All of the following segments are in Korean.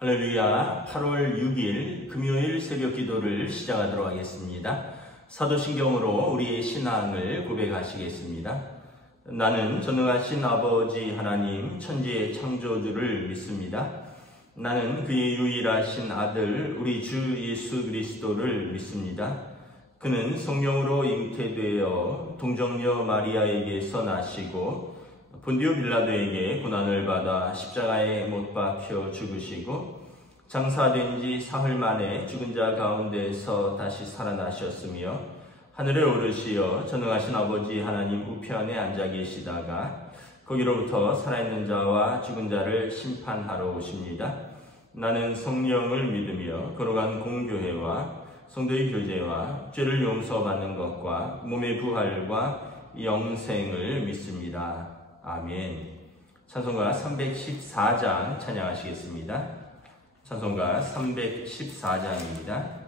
할렐루야. 8월 6일 금요일 새벽 기도를 시작하도록 하겠습니다. 사도신경으로 우리의 신앙을 고백하시겠습니다. 나는 전능하신 아버지 하나님 천지의 창조주를 믿습니다. 나는 그의 유일하신 아들 우리 주 예수 그리스도를 믿습니다. 그는 성령으로 잉태되어 동정녀 마리아에게서 나시고 본디오 빌라도에게 고난을 받아 십자가에 못 박혀 죽으시고 장사된 지 사흘 만에 죽은 자 가운데서 다시 살아나셨으며 하늘에 오르시어 전능하신 아버지 하나님 우편에 앉아 계시다가 거기로부터 살아있는 자와 죽은 자를 심판하러 오십니다. 나는 성령을 믿으며 거룩한 공교회와 성도의 교제와 죄를 용서받는 것과 몸의 부활과 영생을 믿습니다. 아멘. 찬송가 314장 찬양하시겠습니다. 찬송가 314장입니다.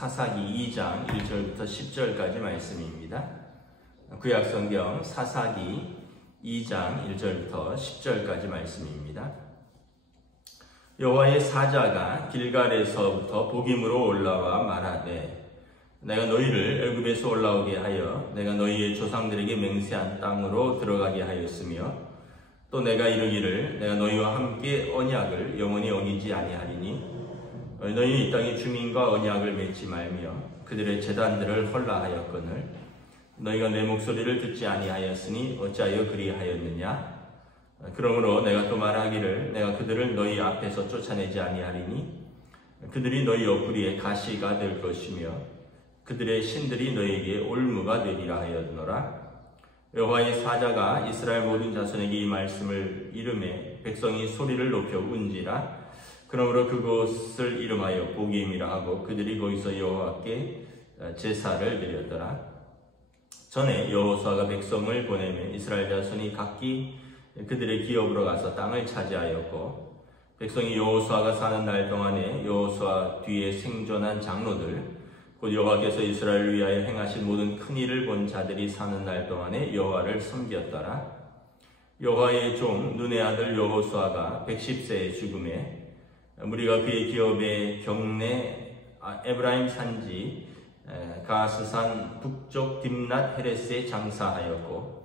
사사기 2장 1절부터 10절까지 말씀입니다. 구약성경 사사기 2장 1절부터 10절까지 말씀입니다. 여호와의 사자가 길갈에서부터 복임으로 올라와 말하되 내가 너희를 애굽에서 올라오게 하여 내가 너희의 조상들에게 맹세한 땅으로 들어가게 하였으며 또 내가 이르기를 내가 너희와 함께 언약을 영원히 어기지 아니하리니 너희는 이 땅의 주민과 언약을 맺지 말며 그들의 제단들을 헐라하였거늘 너희가 내 목소리를 듣지 아니하였으니 어찌하여 그리하였느냐. 그러므로 내가 또 말하기를 내가 그들을 너희 앞에서 쫓아내지 아니하리니 그들이 너희 옆구리에 가시가 될 것이며 그들의 신들이 너희에게 올무가 되리라 하였노라. 여호와의 사자가 이스라엘 모든 자손에게 이 말씀을 이르매 백성이 소리를 높여 운지라. 그러므로 그곳을 이름하여 보기임이라 하고 그들이 거기서 여호와께 제사를 드렸더라. 전에 여호수아가 백성을 보내며 이스라엘 자손이 각기 그들의 기업으로 가서 땅을 차지하였고, 백성이 여호수아가 사는 날 동안에 여호수아 뒤에 생존한 장로들, 곧 여호와께서 이스라엘을 위하여 행하신 모든 큰 일을 본 자들이 사는 날 동안에 여호와를 섬겼더라. 여호와의 종 눈의 아들 여호수아가 110세에 죽음에 무리가 그의 기업의 경내 에브라임 산지 가스산 북쪽 딥낫 헤레스에 장사하였고,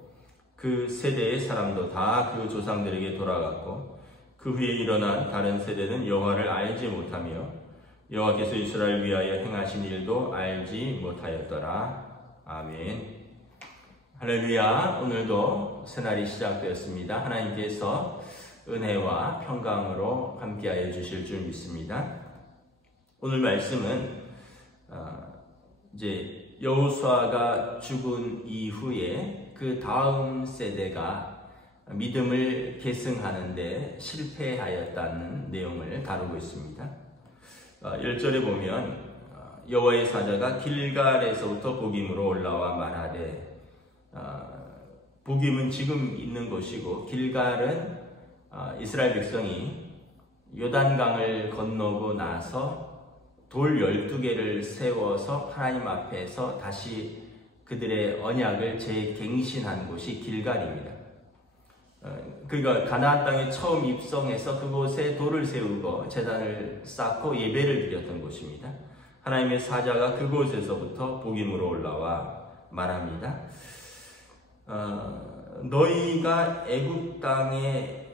그 세대의 사람도 다 그 조상들에게 돌아갔고, 그 후에 일어난 다른 세대는 여호와를 알지 못하며 여호와께서 이스라엘을 위하여 행하신 일도 알지 못하였더라. 아멘. 할렐루야. 오늘도 새날이 시작되었습니다. 하나님께서 은혜와 평강으로 함께하여 주실 줄 믿습니다. 오늘 말씀은 이제 여호수아가 죽은 이후에 그 다음 세대가 믿음을 계승하는데 실패하였다는 내용을 다루고 있습니다. 1절에 보면 여호와의 사자가 길갈에서부터 보김으로 올라와 말하되, 보김은 지금 있는 곳이고 길갈은 이스라엘 백성이 요단강을 건너고 나서 돌 12개를 세워서 하나님 앞에서 다시 그들의 언약을 재갱신한 곳이 길갈입니다. 그러니까 가나안 땅에 처음 입성해서 그곳에 돌을 세우고 제단을 쌓고 예배를 드렸던 곳입니다. 하나님의 사자가 그곳에서부터 보김으로 올라와 말합니다. 너희가 애굽 땅에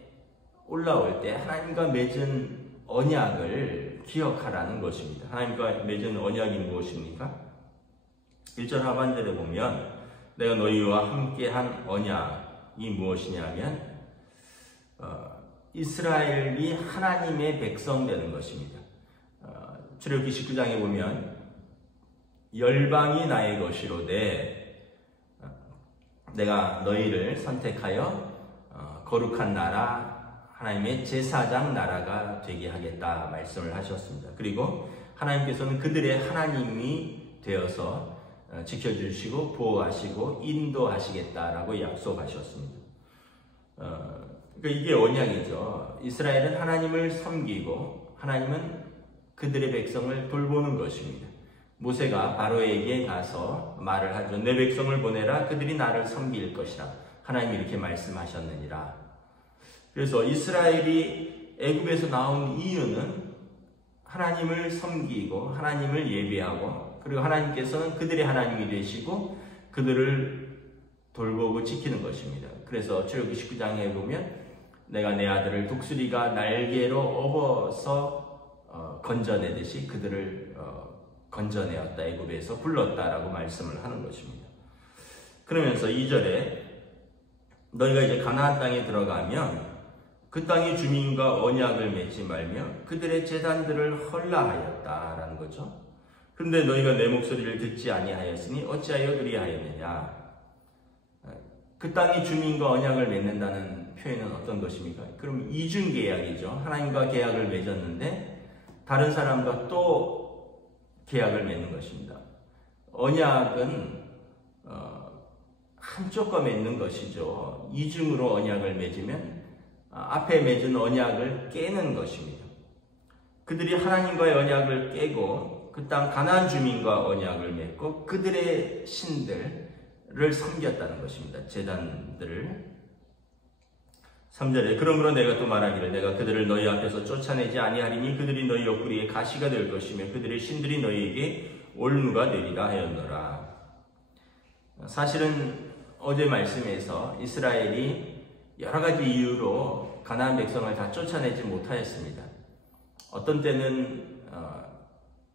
올라올 때 하나님과 맺은 언약을 기억하라는 것입니다. 하나님과 맺은 언약이 무엇입니까? 1절 하반절에 보면 내가 너희와 함께한 언약이 무엇이냐면 이스라엘이 하나님의 백성 되는 것입니다. 출애굽기 19장에 보면 열방이 나의 것이로되 내가 너희를 선택하여 거룩한 나라, 하나님의 제사장 나라가 되게 하겠다 말씀을 하셨습니다. 그리고 하나님께서는 그들의 하나님이 되어서 지켜주시고 보호하시고 인도하시겠다라고 약속하셨습니다. 그러니까 이게 언약이죠. 이스라엘은 하나님을 섬기고 하나님은 그들의 백성을 돌보는 것입니다. 모세가 바로에게 가서 말을 하죠. 내 백성을 보내라. 그들이 나를 섬길 것이라. 하나님이 이렇게 말씀하셨느니라. 그래서 이스라엘이 애굽에서 나온 이유는 하나님을 섬기고 하나님을 예배하고, 그리고 하나님께서는 그들의 하나님이 되시고 그들을 돌보고 지키는 것입니다. 그래서 출애굽기 19장에 보면 내가 내 아들을 독수리가 날개로 업어서 건져내듯이 그들을 건져내었다, 애굽에서 불렀다라고 말씀을 하는 것입니다. 그러면서 2절에 너희가 이제 가나안 땅에 들어가면 그 땅의 주민과 언약을 맺지 말며 그들의 제단들을 헐라하였다라는 거죠. 그런데 너희가 내 목소리를 듣지 아니하였으니 어찌하여 그리하였느냐. 그 땅의 주민과 언약을 맺는다는 표현은 어떤 것입니까? 그럼 이중계약이죠. 하나님과 계약을 맺었는데 다른 사람과 또 계약을 맺는 것입니다. 언약은 한쪽과 맺는 것이죠. 이중으로 언약을 맺으면 앞에 맺은 언약을 깨는 것입니다. 그들이 하나님과의 언약을 깨고 그 땅 가나안 주민과 언약을 맺고 그들의 신들을 섬겼다는 것입니다. 제단들을. 3절에 그러므로 내가 또 말하기를 내가 그들을 너희 앞에서 쫓아내지 아니하리니 그들이 너희 옆구리에 가시가 될 것이며 그들의 신들이 너희에게 올무가 되리라 하였노라. 사실은 어제 말씀에서 이스라엘이 여러 가지 이유로 가나안 백성을 다 쫓아내지 못하였습니다. 어떤 때는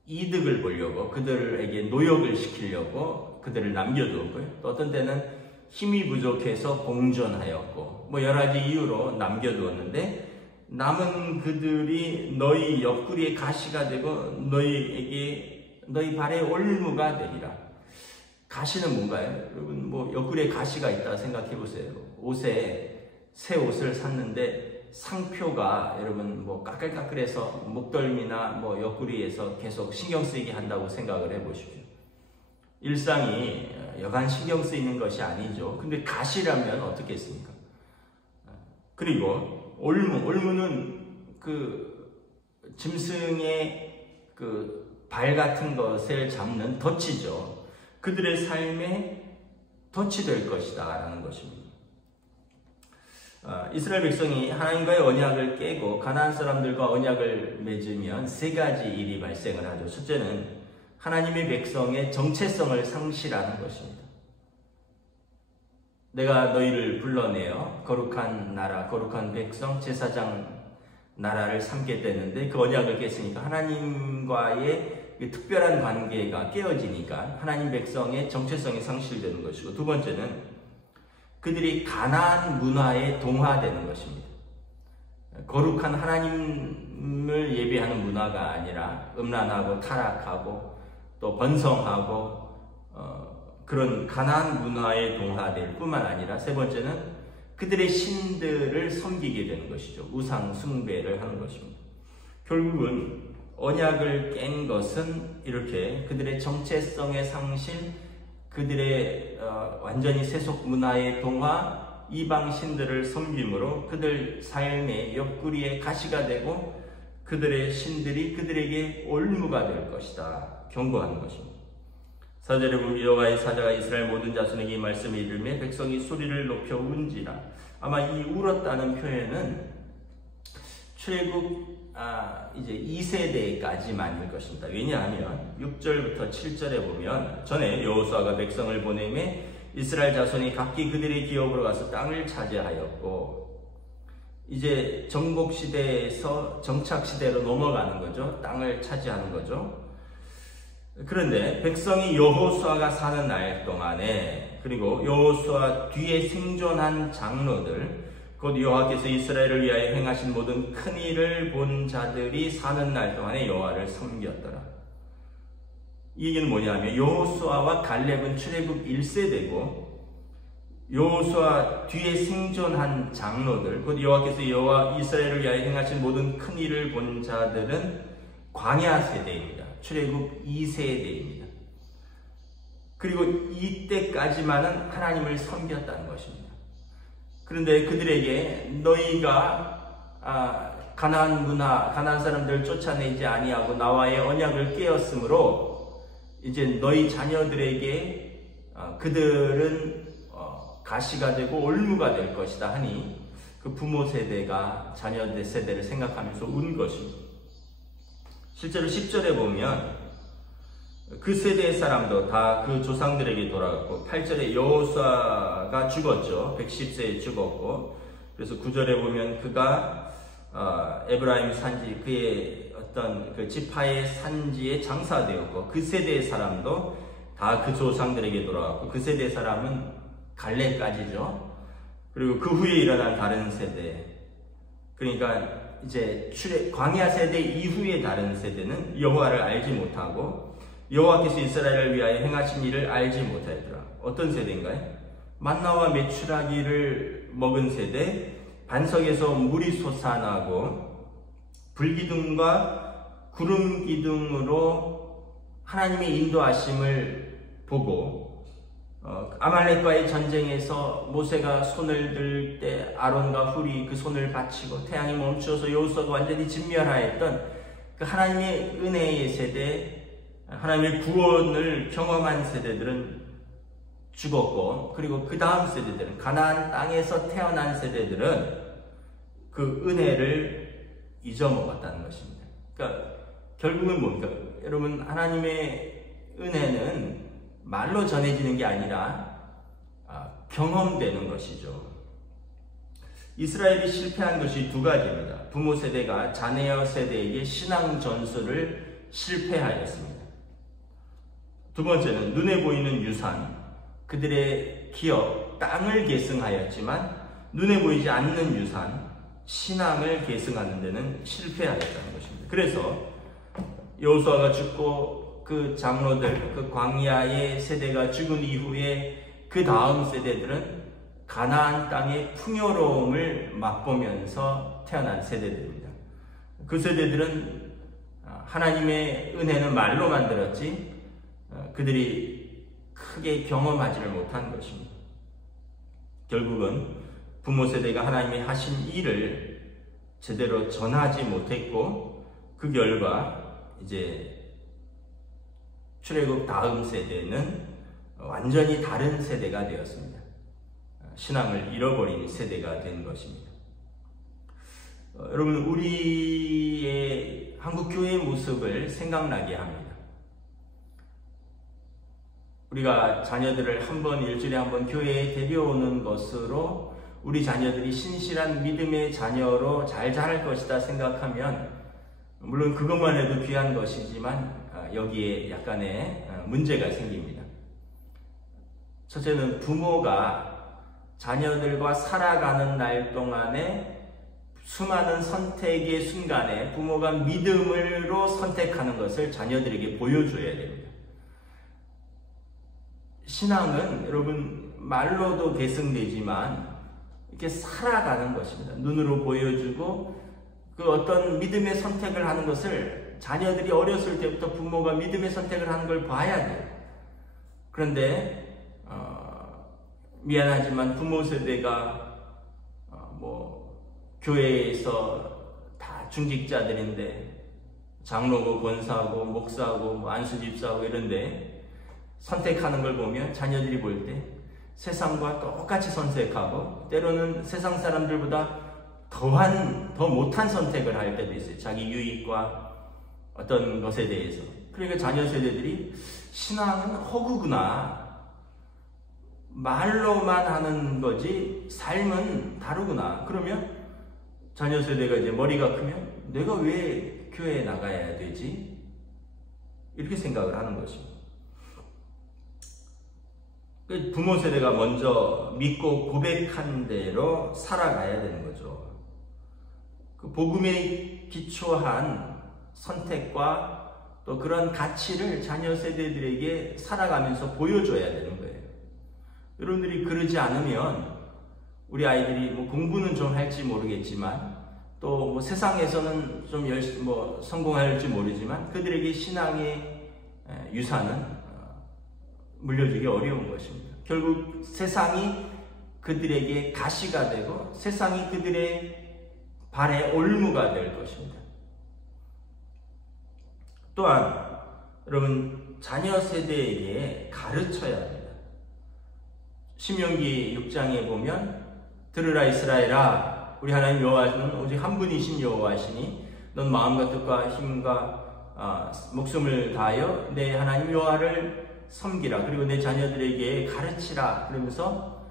이득을 보려고 그들에게 노역을 시키려고 그들을 남겨두었고요. 또 어떤 때는 힘이 부족해서 봉전하였고 여러 가지 이유로 남겨두었는데 남은 그들이 너희 옆구리에 가시가 되고 너희 발에 올무가 되리라. 가시는 뭔가요? 여러분 옆구리에 가시가 있다 생각해 보세요. 옷에 새 옷을 샀는데 상표가 여러분 뭐 까끌까끌해서 목덜미나 뭐 옆구리에서 계속 신경 쓰이게 한다고 생각을 해보십시오. 일상이 여간 신경 쓰이는 것이 아니죠. 근데 가시라면 어떻겠습니까? 그리고 올무는 그 짐승의 그 발 같은 것을 잡는 덫이죠. 그들의 삶에 덫이 될 것이다 라는 것입니다. 이스라엘 백성이 하나님과의 언약을 깨고 가나안 사람들과 언약을 맺으면 세 가지 일이 발생을 하죠. 첫째는 하나님의 백성의 정체성을 상실하는 것입니다. 내가 너희를 불러내어 거룩한 나라, 거룩한 백성, 제사장 나라를 삼겠다는데 그 언약을 깼으니까 하나님과의 그 특별한 관계가 깨어지니까 하나님 백성의 정체성이 상실되는 것이고, 두 번째는 그들이 가나안 문화에 동화되는 것입니다. 거룩한 하나님을 예배하는 문화가 아니라 음란하고 타락하고 또 번성하고 그런 가나안 문화에 동화될 뿐만 아니라, 세 번째는 그들의 신들을 섬기게 되는 것이죠. 우상 숭배를 하는 것입니다. 결국은 언약을 깬 것은 이렇게 그들의 정체성의 상실, 그들의 완전히 세속 문화의 동화, 이방 신들을 섬김으로 그들 삶의 옆구리에 가시가 되고 그들의 신들이 그들에게 올무가 될 것이다 경고하는 것입니다. 4절에 보면 여호와의 사자가 이스라엘 모든 자손에게 이 말씀을 이르매 백성이 소리를 높여 운지라. 아마 이 울었다는 표현은 출애굽 이제 2세대까지만일 것입니다. 왜냐하면 6절부터 7절에 보면 전에 여호수아가 백성을 보내매 이스라엘 자손이 각기 그들의 기업으로 가서 땅을 차지하였고, 이제 정복 시대에서 정착 시대로 넘어가는 거죠. 땅을 차지하는 거죠. 그런데 백성이 여호수아가 사는 날 동안에, 그리고 여호수아 뒤에 생존한 장로들, 곧 여호와께서 이스라엘을 위하여 행하신 모든 큰 일을 본 자들이 사는 날 동안에 여호와를 섬겼더라. 이 얘기는 뭐냐면 여호수아와 갈렙은 출애굽 1세대고 여호수아 뒤에 생존한 장로들, 곧 여호와께서 이스라엘을 위하여 행하신 모든 큰 일을 본 자들은 광야 세대입니다. 출애굽 2세대입니다. 그리고 이때까지만은 하나님을 섬겼다는 것입니다. 그런데 그들에게 너희가 가나안 문화, 가나안 사람들을 쫓아내지 아니하고 나와의 언약을 깨었으므로 이제 너희 자녀들에게 그들은 가시가 되고 올무가 될 것이다 하니 그 부모 세대가 자녀들 세대를 생각하면서 운 것입니다. 실제로 10절에 보면 그 세대의 사람도 다 그 조상들에게 돌아갔고, 8절에 여호수아가 죽었죠. 110세에 죽었고, 그래서 9절에 보면 그가 에브라임 산지, 그의 어떤 그 지파의 산지에 장사되었고, 그 세대의 사람도 다 그 조상들에게 돌아갔고, 그 세대의 사람은 갈렙까지죠. 그리고 그 후에 일어난 다른 세대, 그러니까 이제 광야 세대 이후의 다른 세대는 여호와를 알지 못하고 여호와께서 이스라엘을 위하여 행하신 일을 알지 못하였더라. 어떤 세대인가요? 만나와 메추라기를 먹은 세대, 반석에서 물이 솟아나고 불기둥과 구름기둥으로 하나님의 인도하심을 보고, 아말렉과의 전쟁에서 모세가 손을 들 때 아론과 훌이 그 손을 받치고 태양이 멈추어서 여호수아가 완전히 진멸하였던 그 하나님의 은혜의 세대, 하나님의 구원을 경험한 세대들은 죽었고, 그리고 그 다음 세대들은, 가나안 땅에서 태어난 세대들은 그 은혜를 잊어먹었다는 것입니다. 그러니까 결국은 뭡니까? 여러분, 하나님의 은혜는 말로 전해지는 게 아니라 경험되는 것이죠. 이스라엘이 실패한 것이 두 가지입니다. 부모 세대가 자녀 세대에게 신앙 전수를 실패하였습니다. 두 번째는 눈에 보이는 유산, 그들의 기업, 땅을 계승하였지만 눈에 보이지 않는 유산, 신앙을 계승하는 데는 실패하였다는 것입니다. 그래서 여호수아가 죽고 그 장로들, 그 광야의 세대가 죽은 이후에 그 다음 세대들은 가나안 땅의 풍요로움을 맛보면서 태어난 세대들입니다. 그 세대들은 하나님의 은혜는 말로만 들었지 그들이 크게 경험하지를 못한 것입니다. 결국은 부모 세대가 하나님이 하신 일을 제대로 전하지 못했고 그 결과 이제 출애굽 다음 세대는 완전히 다른 세대가 되었습니다. 신앙을 잃어버린 세대가 된 것입니다. 여러분, 우리의 한국교회의 모습을 생각나게 합니다. 우리가 자녀들을 일주일에 한 번 교회에 데려오는 것으로 우리 자녀들이 신실한 믿음의 자녀로 잘 자랄 것이다 생각하면 물론 그것만 해도 귀한 것이지만 여기에 약간의 문제가 생깁니다. 첫째는 부모가 자녀들과 살아가는 날 동안에 수많은 선택의 순간에 부모가 믿음으로 선택하는 것을 자녀들에게 보여줘야 됩니다. 신앙은 여러분 말로도 계승되지만 이렇게 살아가는 것입니다. 눈으로 보여주고 그 어떤 믿음의 선택을 하는 것을 자녀들이 어렸을 때부터 부모가 믿음의 선택을 하는 걸 봐야 돼요. 그런데 미안하지만 부모 세대가 교회에서 다 중직자들인데 장로고 권사고 목사고 안수집사고 이런데 선택하는 걸 보면 자녀들이 볼 때 세상과 똑같이 선택하고 때로는 세상 사람들보다 더 못한 선택을 할 때도 있어요. 자기 유익과 어떤 것에 대해서. 그러니까 자녀 세대들이 신앙은 허구구나. 말로만 하는 거지 삶은 다르구나. 그러면 자녀 세대가 이제 머리가 크면 내가 왜 교회에 나가야 되지? 이렇게 생각을 하는 것입니다. 부모 세대가 먼저 믿고 고백한 대로 살아가야 되는 거죠. 그 복음에 기초한 선택과 또 그런 가치를 자녀 세대들에게 살아가면서 보여줘야 되는 거예요. 여러분들이 그러지 않으면 우리 아이들이 공부는 좀 할지 모르겠지만 또 세상에서는 좀 열심히 성공할지 모르지만 그들에게 신앙의 유산은 물려주기 어려운 것입니다. 결국 세상이 그들에게 가시가 되고 세상이 그들의 발에 올무가 될 것입니다. 또한 여러분 자녀 세대에게 가르쳐야 합니다. 신명기 6장에 보면 들으라 이스라엘아 우리 하나님 여호와는 오직 한 분이신 여호와시니 넌 마음과 뜻과 힘과 목숨을 다하여 내 하나님 여호와를 섬기라. 그리고 내 자녀들에게 가르치라. 그러면서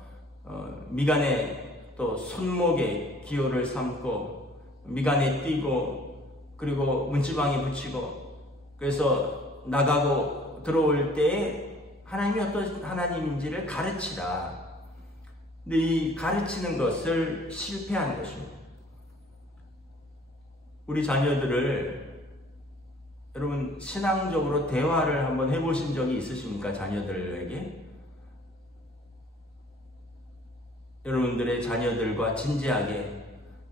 미간에 또 손목에 기호를 삼고 미간에 띄고 그리고 문지방에 붙이고 그래서 나가고 들어올 때에 하나님이 어떤 하나님인지를 가르치라. 근데 이 가르치는 것을 실패한 것입니다. 우리 자녀들을 여러분 신앙적으로 대화를 한번 해보신 적이 있으십니까? 자녀들에게? 여러분들의 자녀들과 진지하게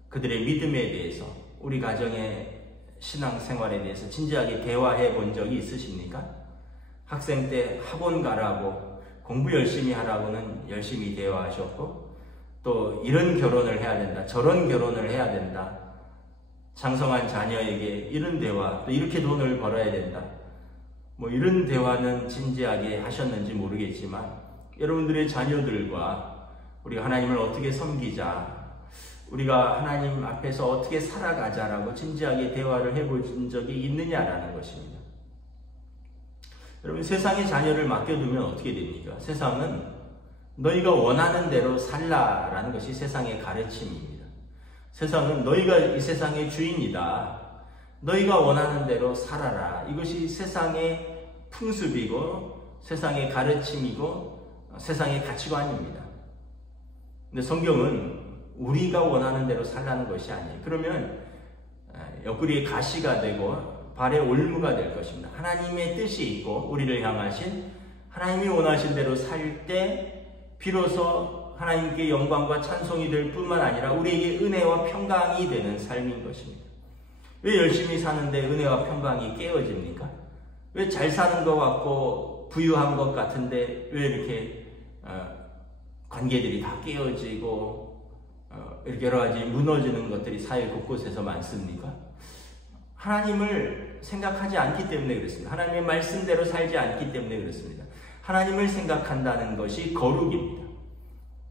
그들의 믿음에 대해서 우리 가정의 신앙생활에 대해서 진지하게 대화해 본 적이 있으십니까? 학생 때 학원 가라고 공부 열심히 하라고는 열심히 대화하셨고 또 이런 결혼을 해야 된다 저런 결혼을 해야 된다 장성한 자녀에게 이런 대화, 또 이렇게 돈을 벌어야 된다. 이런 대화는 진지하게 하셨는지 모르겠지만 여러분들의 자녀들과 우리가 하나님을 어떻게 섬기자, 우리가 하나님 앞에서 어떻게 살아가자라고 진지하게 대화를 해본 적이 있느냐라는 것입니다. 여러분 세상에 자녀를 맡겨두면 어떻게 됩니까? 세상은 너희가 원하는 대로 살라라는 것이 세상의 가르침입니다. 세상은 너희가 이 세상의 주인이다. 너희가 원하는 대로 살아라. 이것이 세상의 풍습이고 세상의 가르침이고 세상의 가치관입니다. 근데 성경은 우리가 원하는 대로 살라는 것이 아니에요. 그러면 옆구리에 가시가 되고 발에 올무가 될 것입니다. 하나님의 뜻이 있고 우리를 향하신 하나님이 원하신 대로 살 때 비로소 하나님께 영광과 찬송이 될 뿐만 아니라 우리에게 은혜와 평강이 되는 삶인 것입니다. 왜 열심히 사는데 은혜와 평강이 깨어집니까? 왜 잘 사는 것 같고 부유한 것 같은데 왜 이렇게 관계들이 다 깨어지고 이렇게 여러 가지 무너지는 것들이 사회 곳곳에서 많습니까? 하나님을 생각하지 않기 때문에 그렇습니다. 하나님의 말씀대로 살지 않기 때문에 그렇습니다. 하나님을 생각한다는 것이 거룩입니다.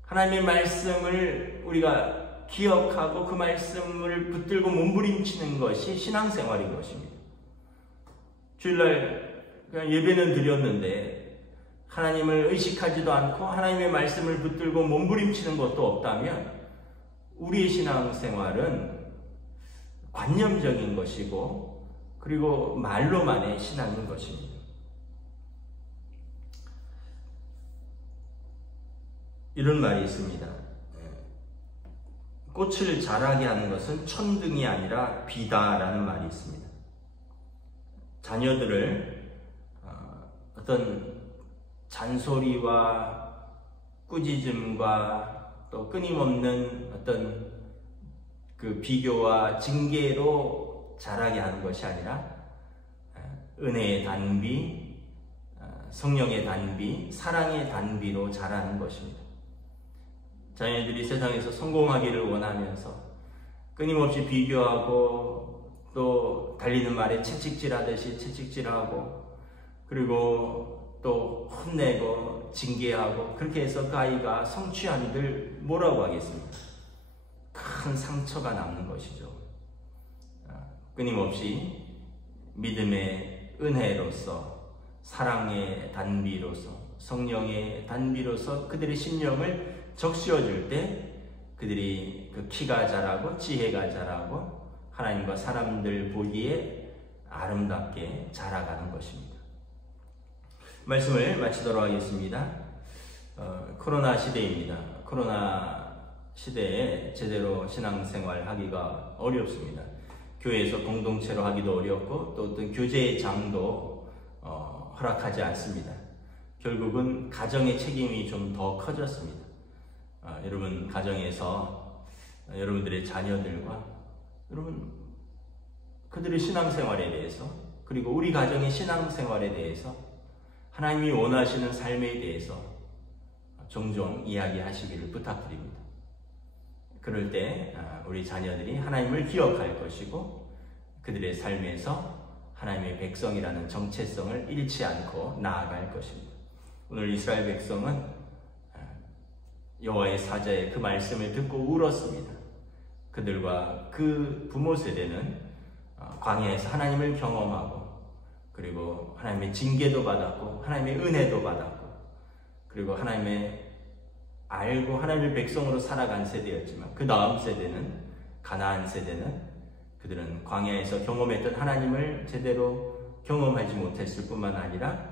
하나님의 말씀을 우리가 기억하고 그 말씀을 붙들고 몸부림치는 것이 신앙생활인 것입니다. 주일날 그냥 예배는 드렸는데 하나님을 의식하지도 않고 하나님의 말씀을 붙들고 몸부림치는 것도 없다면 우리의 신앙생활은 관념적인 것이고 그리고 말로만의 신앙인 것입니다. 이런 말이 있습니다. 꽃을 자라게 하는 것은 천둥이 아니라 비다라는 말이 있습니다. 자녀들을 어떤 잔소리와 꾸짖음과 또 끊임없는 어떤 그 비교와 징계로 자라게 하는 것이 아니라 은혜의 단비, 성령의 단비, 사랑의 단비로 자라는 것입니다. 자녀들이 세상에서 성공하기를 원하면서 끊임없이 비교하고 또 달리는 말에 채찍질하듯이 채찍질하고 그리고 또 혼내고 징계하고 그렇게 해서 그 아이가 성취하기를 뭐라고 하겠습니까? 큰 상처가 남는 것이죠. 끊임없이 믿음의 은혜로서 사랑의 단비로서 성령의 단비로서 그들의 심령을 적시어줄 때 그들이 그 키가 자라고 지혜가 자라고 하나님과 사람들 보기에 아름답게 자라가는 것입니다. 말씀을 마치도록 하겠습니다. 코로나 시대입니다. 코로나 시대에 제대로 신앙생활 하기가 어렵습니다. 교회에서 공동체로 하기도 어렵고 또 어떤 교제의 장도 허락하지 않습니다. 결국은 가정의 책임이 좀 더 커졌습니다. 여러분 가정에서 여러분들의 자녀들과 여러분 그들의 신앙생활에 대해서 그리고 우리 가정의 신앙생활에 대해서 하나님이 원하시는 삶에 대해서 종종 이야기하시기를 부탁드립니다. 그럴 때 우리 자녀들이 하나님을 기억할 것이고 그들의 삶에서 하나님의 백성이라는 정체성을 잃지 않고 나아갈 것입니다. 오늘 이스라엘 백성은 여호와의 사자의 그 말씀을 듣고 울었습니다. 그들과 그 부모 세대는 광야에서 하나님을 경험하고 그리고 하나님의 징계도 받았고 하나님의 은혜도 받았고 그리고 하나님의 알고 하나님의 백성으로 살아간 세대였지만 그 다음 세대는 가나안 세대는 그들은 광야에서 경험했던 하나님을 제대로 경험하지 못했을 뿐만 아니라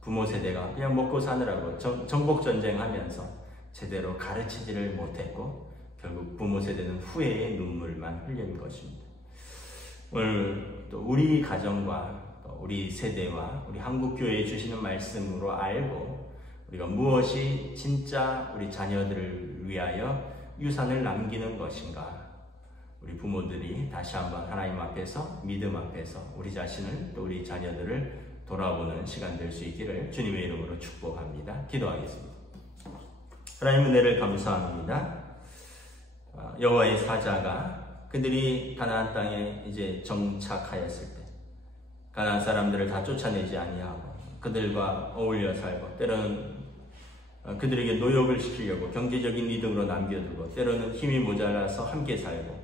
부모 세대가 그냥 먹고 사느라고 정복전쟁하면서 제대로 가르치지를 못했고 결국 부모 세대는 후회의 눈물만 흘린 것입니다. 오늘 또 우리 가정과 또 우리 세대와 우리 한국교회에 주시는 말씀으로 알고 우리가 무엇이 진짜 우리 자녀들을 위하여 유산을 남기는 것인가 우리 부모들이 다시 한번 하나님 앞에서 믿음 앞에서 우리 자신을 또 우리 자녀들을 돌아보는 시간 될 수 있기를 주님의 이름으로 축복합니다. 기도하겠습니다. 하나님 은혜를 감사합니다. 여호와의 사자가 그들이 가나안 땅에 이제 정착하였을 때 가나안 사람들을 다 쫓아내지 아니하고 그들과 어울려 살고 때로는 그들에게 노역을 시키려고 경제적인 이득으로 남겨두고 때로는 힘이 모자라서 함께 살고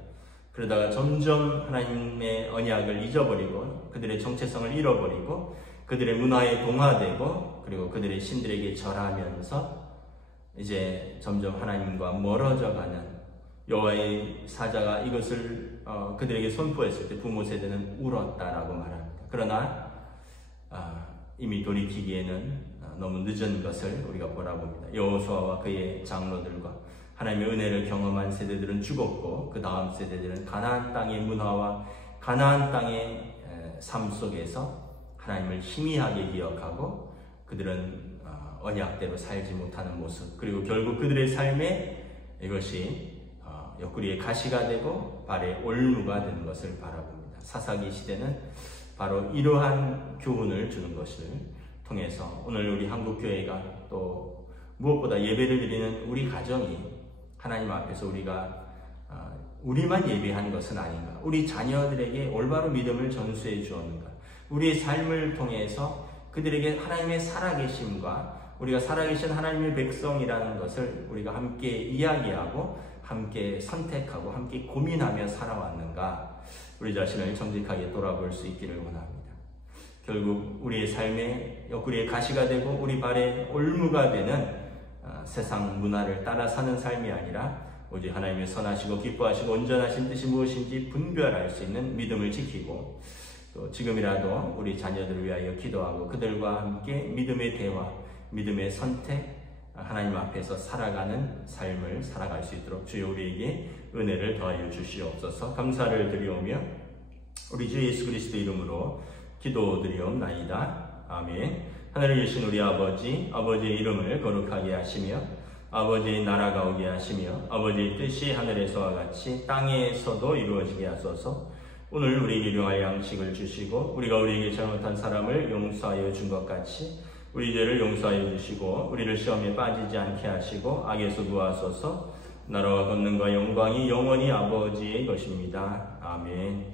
그러다가 점점 하나님의 언약을 잊어버리고 그들의 정체성을 잃어버리고 그들의 문화에 동화되고 그리고 그들의 신들에게 절하면서 이제 점점 하나님과 멀어져가는 여호와의 사자가 이것을 그들에게 선포했을 때 부모 세대는 울었다라고 말합니다. 그러나 이미 돌이키기에는 너무 늦은 것을 우리가 보라봅니다. 여호수아와 그의 장로들과 하나님의 은혜를 경험한 세대들은 죽었고 그 다음 세대들은 가나안 땅의 문화와 가나안 땅의 삶 속에서 하나님을 희미하게 기억하고 그들은 언약대로 살지 못하는 모습, 그리고 결국 그들의 삶에 이것이 옆구리에 가시가 되고 발에 올무가 되는 것을 바라봅니다. 사사기 시대는 바로 이러한 교훈을 주는 것을 통해서 오늘 우리 한국교회가 또 무엇보다 예배를 드리는 우리 가정이 하나님 앞에서 우리만 예배한 것은 아닌가, 우리 자녀들에게 올바로 믿음을 전수해 주었는가, 우리의 삶을 통해서 그들에게 하나님의 살아계심과 우리가 살아계신 하나님의 백성이라는 것을 우리가 함께 이야기하고 함께 선택하고 함께 고민하며 살아왔는가, 우리 자신을 정직하게 돌아볼 수 있기를 원합니다. 결국 우리의 삶에 옆구리에 가시가 되고 우리 발에 올무가 되는 세상 문화를 따라 사는 삶이 아니라 오직 하나님의 선하시고 기뻐하시고 온전하신 뜻이 무엇인지 분별할 수 있는 믿음을 지키고, 또 지금이라도 우리 자녀들을 위하여 기도하고 그들과 함께 믿음의 대화, 믿음의 선택, 하나님 앞에서 살아가는 삶을 살아갈 수 있도록 주여 우리에게 은혜를 더하여 주시옵소서. 감사를 드리오며 우리 주 예수 그리스도 이름으로 기도드리옵나이다. 아멘. 하늘에 계신 우리 아버지, 아버지의 이름을 거룩하게 하시며 아버지의 나라가 오게 하시며 아버지의 뜻이 하늘에서와 같이 땅에서도 이루어지게 하소서. 오늘 우리에게 일용할 양식을 주시고 우리가 우리에게 잘못한 사람을 용서하여 준 것 같이 우리 죄를 용서하여 주시고 우리를 시험에 빠지지 않게 하시고 악에서 구하소서. 나라와 권능과 영광이 영원히 아버지의 것입니다. 아멘.